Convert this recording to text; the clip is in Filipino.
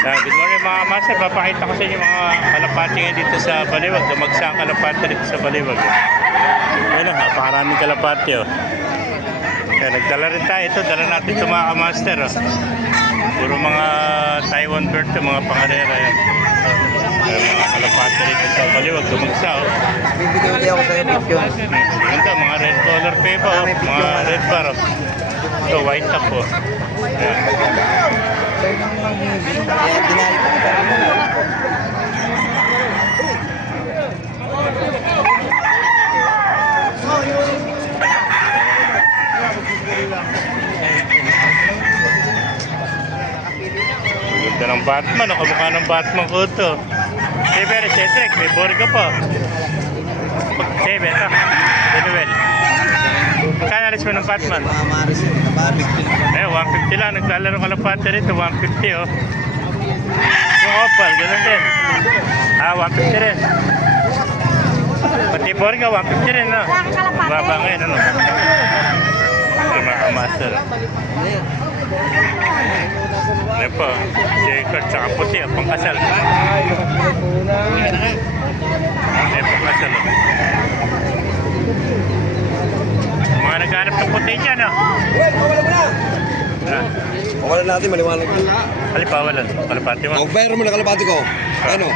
Good morning mga master. Papakita ko sa inyo mga kalapati ngayon dito sa Baliwag. Dumagsa ang kalapati dito sa Baliwag. Ayan o, napakaraming kalapati o. Kaya nagdala rin tayo. Ito, dala natin ito mga master o. Puro mga Taiwan bird ito, mga pangarera yan. Mga kalapati dito sa Baliwag. Dumagsa o. Bibigyan ulit ako sa'yo picture. Ganda, mga red color pepa o. Mga red bar o. Ito, white top o. Ayan. Kaya dinayo ko kita. Ganda ng Batman, nakamukha ng Batman ko ito. Pero Cedric, may Borga pa. Ito, Manuel. Kaya alis mo ng Batman? Mga Maris, napabigtil. 150 lang, naglalaro kalapati rito, 150 oh. Yung Opal, gano'n din. 150 rin. Pati Borga, 150 rin, no? Baba ngayon, ano? Ito mga master. Ano po, J-card, saka puti, pangkasal. Pangkasal, oh. Mga naghanap ng puti dyan, no? Wala natin, maliwanag. Kalipawalan, kalapati mo. Ang pero mo na kalapati ko. Ano?